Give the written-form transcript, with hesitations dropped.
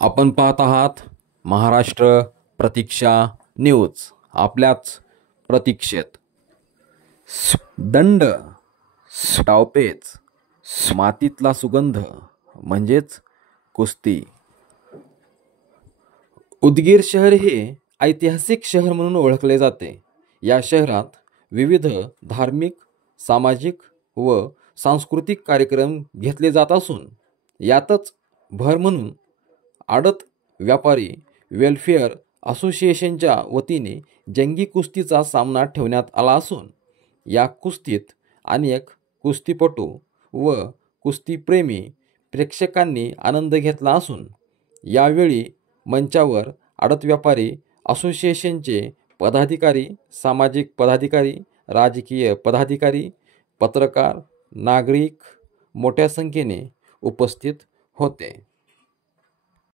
आपण पाहत आहात महाराष्ट्र प्रतीक्षा न्यूज. आपल्याच प्रतीक्षेत दंड, डावपेच, मातीतला सुगंध म्हणजेच कुस्ती. उदगीर शहर हे ऐतिहासिक शहर म्हणून ओळखले जाते. या शहरात विविध धार्मिक, सामाजिक व सांस्कृतिक कार्यक्रम घेतले जात असून यातच भर म्हणून आडत व्यापारी वेलफेअर असोसिएशनच्या वतीने जंगी कुस्तीचा सामना ठेवण्यात आला असून या कुस्तीत अनेक कुस्तीपटू व कुस्तीप्रेमी प्रेक्षकांनी आनंद घेतला असून यावेळी मंचावर आडत व्यापारी असोसिएशनचे पदाधिकारी, सामाजिक पदाधिकारी, राजकीय पदाधिकारी, पत्रकार, नागरिक मोठ्या संख्येने उपस्थित होते.